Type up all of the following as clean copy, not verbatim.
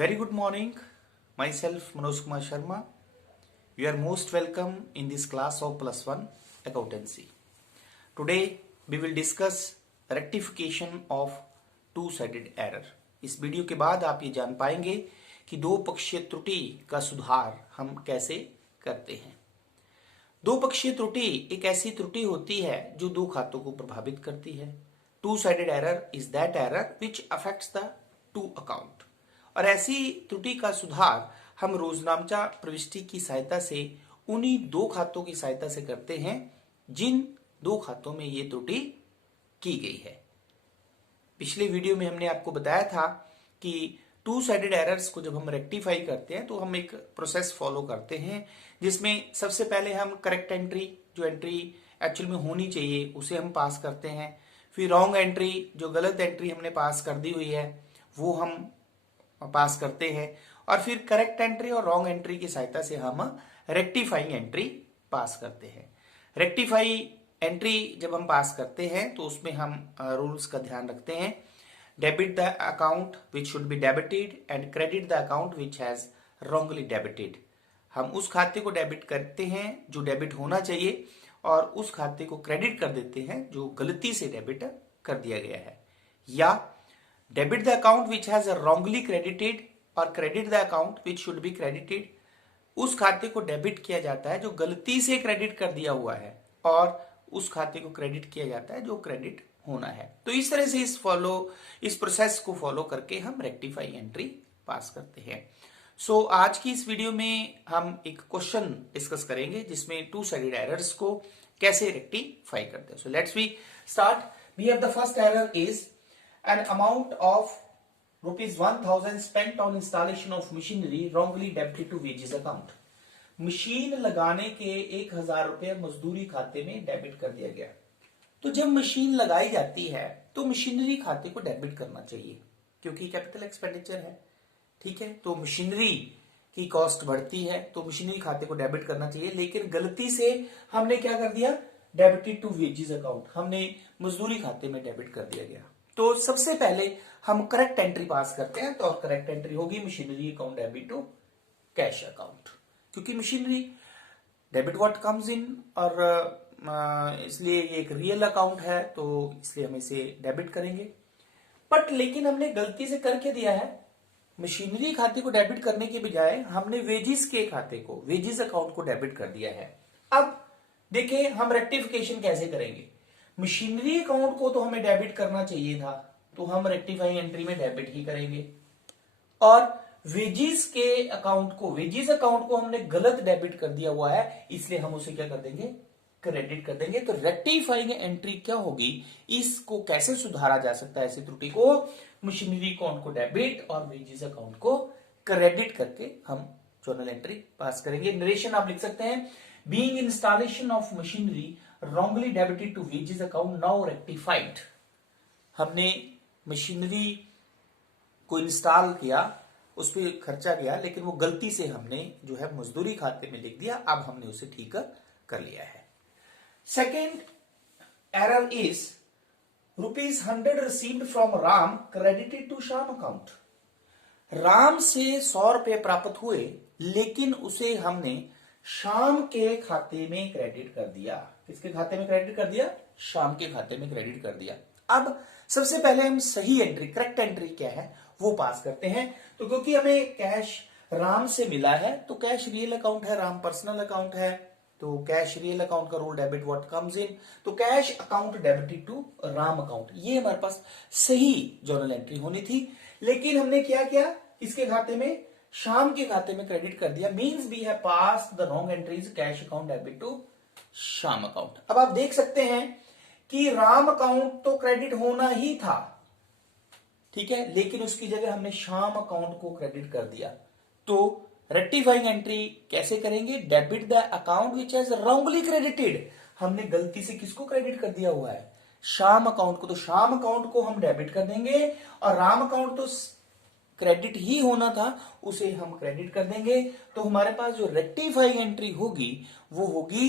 Very good morning. Myself Manoj Kumar Sharma. You are most welcome in this class of Plus One Accountancy. Today we will discuss rectification of two-sided error. इस video के बाद आप ये जान पाएंगे कि दो पक्षीय त्रुटि का सुधार हम कैसे करते हैं। दो पक्षीय त्रुटि एक ऐसी त्रुटि होती है जो दो खातों को प्रभावित करती है। Two sided error is that error which affects the two account. और ऐसी त्रुटि का सुधार हम रोजनामचा प्रविष्टि की सहायता से उन्हीं दो खातों की सहायता से करते हैं जिन दो खातों में ये त्रुटि की गई है। पिछले वीडियो में हमने आपको बताया था कि टू साइडेड एरर्स को जब हम रेक्टिफाई करते हैं तो हम एक प्रोसेस फॉलो करते हैं जिसमें सबसे पहले हम करेक्ट एंट्री, जो एंट्री एक्चुअल में होनी चाहिए, उसे हम पास करते हैं। फिर रॉन्ग एंट्री, जो गलत एंट्री हमने पास कर दी हुई है वो हम पास करते हैं। और फिर करेक्ट एंट्री और रॉन्ग एंट्री की सहायता से हम रेक्टिफाइंग एंट्री पास करते हैं। रेक्टिफाई एंट्री जब हम पास करते हैं तो उसमें हम रूल्स का ध्यान रखते हैं। Debit the account which should be debited and credit the account which has wrongly debited. हम उस खाते को डेबिट करते हैं जो डेबिट होना चाहिए और उस खाते को क्रेडिट कर देते हैं जो गलती से डेबिट कर दिया गया है। या debit the account which has wrongly credited और credit the account which should be credited. उस खाते को डेबिट किया जाता है जो गलती से क्रेडिट कर दिया हुआ है और उस खाते को क्रेडिट किया जाता है जो क्रेडिट होना है। तो इस तरह से इस प्रोसेस को फॉलो करके हम रेक्टिफाई एंट्री पास करते हैं। सो आज की इस वीडियो में हम एक क्वेश्चन डिस्कस करेंगे जिसमें टू साइडेड एरर्स को कैसे रेक्टिफाई करते हैं। So let's we start. We have the first error is an amount of rupees 1000 spent on installation of machinery wrongly debited to wages account। Machine लगाने के 1000 रुपए मजदूरी खाते में डेबिट कर दिया गया। तो जब मशीन लगाई जाती है तो मशीनरी खाते को डेबिट करना चाहिए क्योंकि कैपिटल एक्सपेंडिचर है। ठीक है, तो मशीनरी की कॉस्ट बढ़ती है तो मशीनरी खाते को डेबिट करना चाहिए, लेकिन गलती से हमने क्या कर दिया, डेबिटेड टू वेजेस अकाउंट, हमने मजदूरी खाते में डेबिट कर दिया गया। तो सबसे पहले हम करेक्ट एंट्री पास करते हैं। तो करेक्ट एंट्री होगी machinery account debit to cash account, क्योंकि machinery debit what comes in और इसलिए ये एक रियल अकाउंट है तो इसलिए हम इसे डेबिट करेंगे। बट लेकिन हमने गलती से करके दिया है, मशीनरी खाते को डेबिट करने के बजाय हमने वेजिस के खाते को, वेजिस अकाउंट को डेबिट कर दिया है। अब देखिए हम रेक्टिफिकेशन कैसे करेंगे। मशीनरी अकाउंट को तो हमें डेबिट करना चाहिए था तो हम रेक्टिफाइंग एंट्री में डेबिट ही करेंगे, और वेजिस के अकाउंट को, वेजिस अकाउंट को हमने गलत डेबिट कर दिया हुआ है इसलिए हम उसे क्या कर देंगे, क्रेडिट कर देंगे। तो रेक्टिफाइंग एंट्री क्या होगी, इसको कैसे सुधारा जा सकता है, ऐसी त्रुटि को मशीनरी अकाउंट को डेबिट और वेजिस अकाउंट को क्रेडिट करके हम जर्नल एंट्री पास करेंगे। नरेशन आप लिख सकते हैं, being installation of machinery wrongly debited to wages account now rectified। हमने मशीनरी को इंस्टॉल किया, उस पर खर्चा गया, लेकिन वो गलती से हमने जो है मजदूरी खाते में लिख दिया, अब हमने उसे ठीक कर लिया है। Second error is ₹100 received from Ram credited to Shyam account. Ram से 100 रुपए प्राप्त हुए लेकिन उसे हमने शाम के खाते में क्रेडिट कर दिया। किसके खाते में क्रेडिट कर दिया, शाम के खाते में क्रेडिट कर दिया। अब सबसे पहले हम सही एंट्री, करेक्ट एंट्री क्या है वो पास करते हैं। तो क्योंकि हमें कैश राम से मिला है तो कैश रियल अकाउंट है, राम पर्सनल अकाउंट है, तो कैश रियल अकाउंट का rule debit what comes in, तो cash account debited to Ram account, ये हमारे पास सही जर्नल एंट्री होनी थी। लेकिन हमने क्या किया, इसके खाते में, शाम के खाते में क्रेडिट कर दिया। Means we have pass the wrong entries, cash account debit to Shyam account. अब आप देख सकते हैं कि राम अकाउंट तो क्रेडिट होना ही था, ठीक है, लेकिन उसकी जगह हमने शाम अकाउंट को क्रेडिट कर दिया। तो रेक्टिफाइंग एंट्री कैसे करेंगे, debit the account which has wrongly credited. हमने गलती से किसको क्रेडिट कर दिया हुआ है, शाम अकाउंट को, तो शाम अकाउंट को हम डेबिट कर देंगे और राम अकाउंट तो क्रेडिट ही होना था उसे हम क्रेडिट कर देंगे। तो हमारे पास जो रेक्टिफाइंग एंट्री होगी वो होगी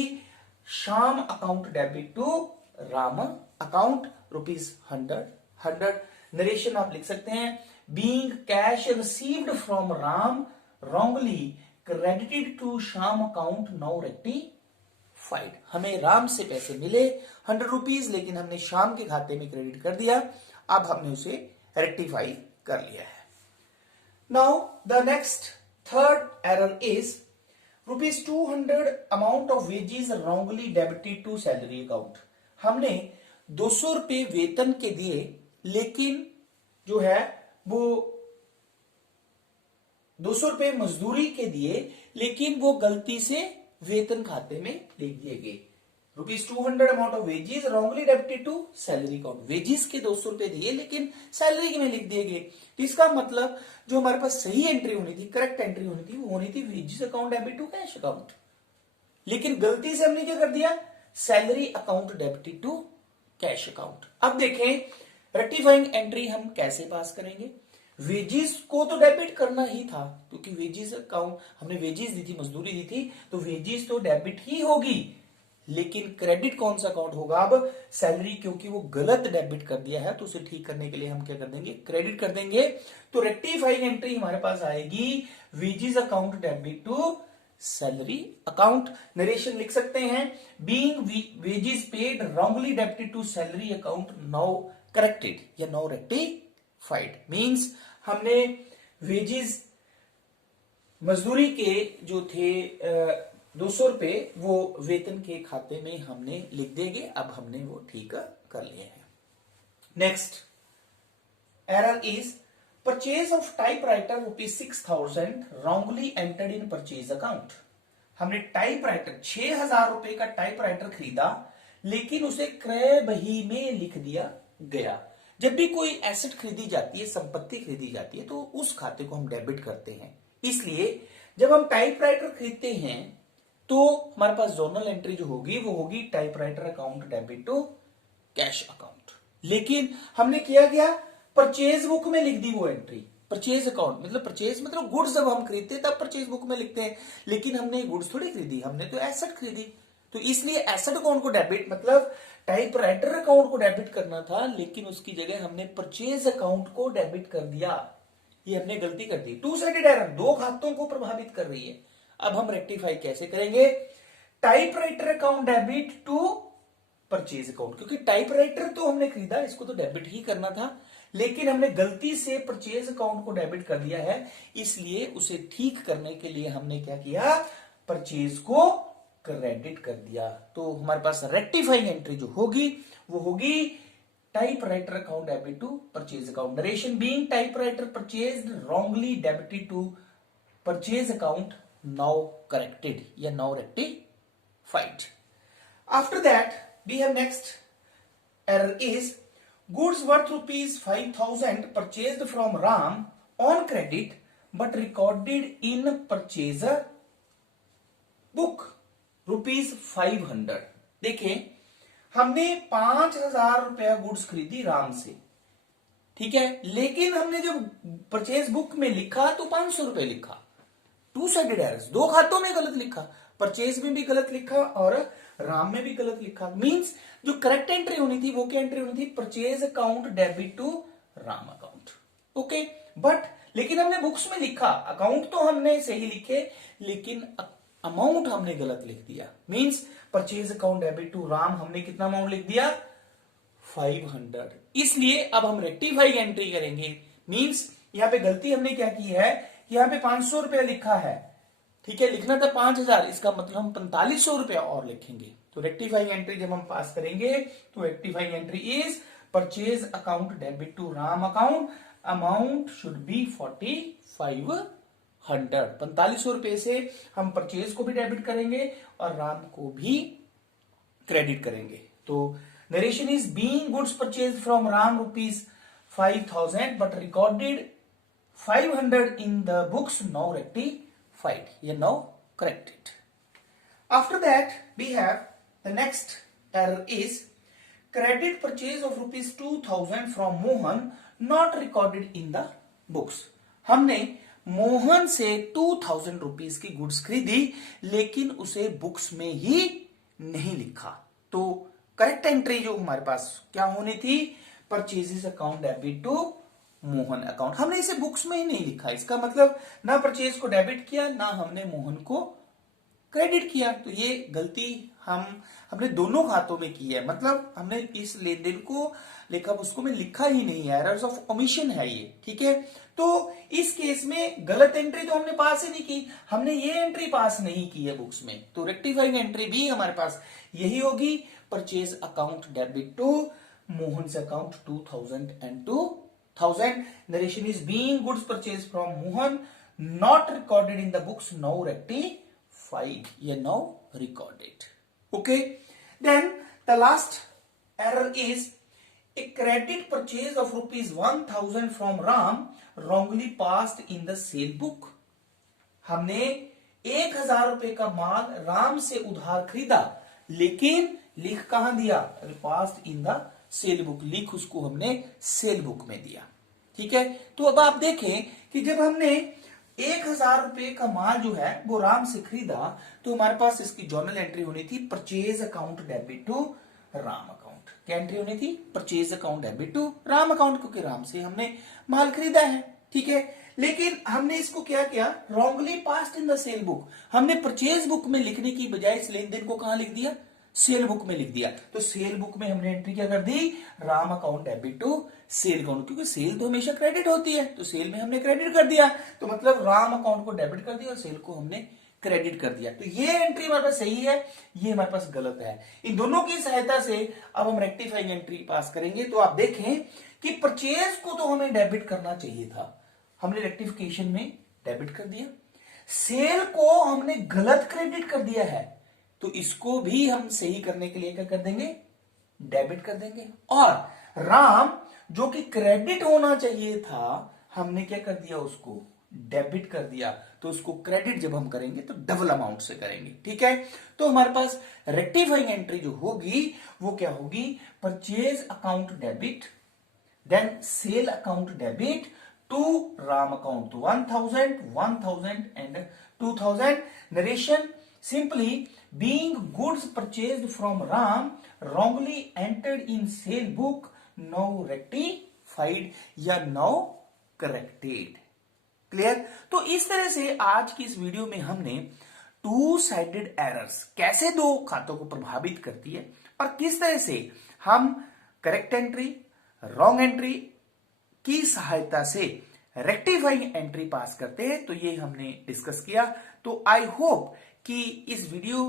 Shyam account debit to Ram account ₹100। Narration आप लिख सकते हैं, being cash received from Ram wrongly credited to Shyam account now rectified. हमें राम से पैसे मिले 100 रुपीज, लेकिन हमने श्याम के खाते में क्रेडिट कर दिया, अब हमने उसे रेक्टिफाई कर लिया है। Now the next third error is ₹200 amount of wages wrongly debited to salary account. हमने 200 रुपए वेतन के दिए, लेकिन जो है वो 200 रुपए मजदूरी के दिए, लेकिन वो गलती से वेतन खाते में लिख दिए गए। ₹200 amount of wages wrongly debited to salary account. Wages के 200 रुपए दिए, लेकिन सैलरी में लिख दिए गए। तो इसका मतलब जो हमारे पास सही एंट्री होनी थी, करेक्ट एंट्री होनी थी, वो होनी थी wages account debit to cash account, लेकिन गलती से हमने क्या कर दिया, salary account debited to cash account. अब देखें रेक्टिफाइंग एंट्री हम कैसे पास करेंगे। वेजेस को तो डेबिट करना ही था, क्योंकि वेजेस अकाउंट हमने वेजेस दी थी, मजदूरी दी थी, तो वेजेस तो डेबिट ही होगी, लेकिन क्रेडिट कौन सा अकाउंट होगा अब, सैलरी, क्योंकि वो गलत डेबिट कर दिया है, तो उसे ठीक करने के लिए हम क्या कर देंगे, क्रेडिट कर देंगे। तो रेक्टिफाइंग एंट्री हमारे पास आएगी wages account debit to salary account. Narration लिख सकते हैं, being wages paid wrongly debited to salary account now corrected या नाउ रेक्टिफाइड। मींस हमने वेजेस मजदूरी के जो थे 200 रुपए वो वेतन के खाते में हमने लिख देंगे, अब हमने वो ठीक कर लिए हैं। Next error is purchase of typewriter ₹6,000 wrongly entered in purchase account. हमने टाइपराइटर 6,000 रुपए का टाइपराइटर खरीदा, लेकिन उसे क्रय बही में लिख दिया गया। जब भी कोई एसेट खरीदी जाती है, संपत्ति खरीदी जाती है, तो उस खाते को हम डेबिट करते हैं। इसलिए जब हम टाइपराइटर खरीदते हैं तो हमारे पास जोनल एंट्री जो होगी वो होगी typewriter account debit to cash account. लेकिन हमने किया क्या, परचेज बुक में लिख दी वो एंट्री। परचेज अकाउंट मतलब परचेज मतलब गुड्स जब हम खरीदते हैं तब परचेज बुक में लिखते हैं, लेकिन हमने गुड्स थोड़ी खरीदी, हमने तो एसेट खरीदी। तो इसलिए एसेट अकाउंट को डेबिट मतलब टाइपराइटर अकाउंट को डेबिट करना था, लेकिन उसकी जगह हमने परचेज अकाउंट को डेबिट कर दिया। ये हमने गलती कर दी। टू साइडेड एरर, दो खातों को प्रभावित कर रही है। अब हम रेक्टिफाई कैसे करेंगे, typewriter account debit to purchase account, क्योंकि टाइपराइटर तो हमने खरीदा, इसको तो डेबिट ही करना था, लेकिन हमने गलती से परचेज अकाउंट को डेबिट कर दिया है, इसलिए उसे ठीक करने के लिए हमने क्या किया, परचेज को क्रेडिट कर दिया। तो हमारे पास रेक्टिफाइंग एंट्री जो होगी वो होगी typewriter account debit to purchase account. Narration being typewriter purchased wrongly debited to purchase account now corrected या now rectified. After that we have next error is goods worth ₹5,000 purchased from Ram on credit but recorded in purchaser book ₹500। देखें हमने 5,000 रुपया goods खरीदी राम से, ठीक है, लेकिन हमने जब परचेज बुक में लिखा तो 500 रुपए लिखा। टू साइडेड एरर्स, दो खातों में गलत लिखा, परचेज में भी गलत लिखा और राम में भी गलत लिखा। मींस जो करेक्ट एंट्री होनी थी वो क्या एंट्री होनी थी, purchase account debit to Ram account. Okay, but लेकिन हमने बुक्स में लिखा, अकाउंट तो हमने सही लिखे, लेकिन अमाउंट हमने गलत लिख दिया। Means purchase account debit to Ram हमने कितना अमाउंट लिख दिया, 500। इसलिए अब हम रेक्टिफाई एंट्री करेंगे। मींस यहां पे गलती हमने क्या की है, यहां पे 500 रुपया लिखा है, ठीक है, लिखना था 5,000, इसका मतलब हम 4,500 रुपया और लिखेंगे। तो रेक्टिफाइंग एंट्री जब हम पास करेंगे तो rectifying entry is purchase account debit to Ram account, amount should be 4,500। 4,500 रुपए से हम परचेज को भी डेबिट करेंगे और राम को भी क्रेडिट करेंगे। तो narration is being goods purchase from Ram ₹5,000 but recorded 500 in the books, now rectified, yeah, now corrected. After that we have the next error is credit purchase of ₹2,000 from Mohan not recorded in the books। हमने मोहन से 2,000 rupees की goods खरीदी, लेकिन उसे books में ही नहीं लिखा। तो करेक्ट एंट्री जो हमारे पास क्या होनी थी, purchases account debit to Mohan account. हमने इसे बुक्स में ही नहीं लिखा, इसका मतलब ना परचेज को डेबिट किया ना हमने मोहन को क्रेडिट किया। तो ये गलती हमने दोनों खातों में की है, मतलब हमने इस लेन देन को लेखा पुस्तकों में लिखा ही नहीं है, एरर्स ऑफ ओमिशन है ये, ठीक है। तो इस केस में गलत एंट्री तो हमने पास ही नहीं की, हमने ये एंट्री पास नहीं की है बुक्स में, तो रेक्टिफाइंग एंट्री भी हमारे पास यही होगी, purchase account debit to Mohan account 2000 and 2000. Narration is being goods purchased from Mohan, not recorded in the books, now rectified. Yeah, now recorded. Okay. Then the last error is a credit purchase of rupees 1000 from Ram wrongly passed in the sale book. हमने 1000 रुपए का माल राम से उधार खरीदा, लेकिन लिख कहां दिया, passed in the cell book, लिख उसको हमने सेल बुक में दिया, ठीक है। तो अब आप देखें कि जब हमने 1000 रुपए का माल जो है वो राम से खरीदा, तो हमारे पास इसकी जर्नल एंट्री होनी थी purchase account debit to Ram account. क्या एंट्री होनी थी, purchase account debit to Ram account, क्योंकि राम से हमने माल खरीदा है, ठीक है। लेकिन हमने इसको क्या किया, wrongly passed in the cell book, हमने परचेज बुक में लिखने की बजाय इस लेन देन को कहां लिख दिया, सेल बुक में लिख दिया। तो सेल बुक में हमने एंट्री क्या कर दी, Ram account debit to sale account, क्योंकि सेल तो हमेशा क्रेडिट होती है, तो सेल में हमने क्रेडिट कर दिया, तो मतलब राम अकाउंट को डेबिट कर दिया और सेल को हमने क्रेडिट कर दिया। तो ये एंट्री हमारे पास सही है, ये हमारे पास गलत है। इन दोनों की सहायता से अब हम रेक्टिफाइंग एंट्री पास करेंगे। तो आप देखें कि परचेज को तो हमें डेबिट करना चाहिए था, हमने रेक्टिफिकेशन में डेबिट कर दिया। सेल को हमने गलत क्रेडिट कर दिया है, तो इसको भी हम सही करने के लिए क्या कर देंगे, डेबिट कर देंगे। और राम जो कि क्रेडिट होना चाहिए था, हमने क्या कर दिया, उसको डेबिट कर दिया। तो उसको क्रेडिट जब हम करेंगे तो डबल अमाउंट से करेंगे, ठीक है। तो हमारे पास रेक्टिफाइंग एंट्री जो होगी वो क्या होगी, purchase account debit then sale account debit to Ram account 1000, 1000 and 2000. Narration simply being goods purchased from Ram wrongly entered in sale book, now rectified या now corrected. क्लियर। तो इस तरह से आज की इस वीडियो में हमने टू साइडेड एरर्स कैसे दो खातों को प्रभावित करती है और किस तरह से हम करेक्ट एंट्री, रॉन्ग एंट्री की सहायता से रेक्टिफाइंग एंट्री पास करते हैं, तो ये हमने डिस्कस किया। तो आई होप कि इस वीडियो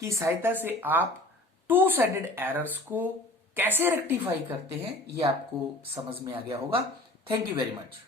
की सहायता से आप टू साइडेड एरर्स को कैसे रेक्टिफाई करते हैं ये आपको समझ में आ गया होगा। Thank you very much.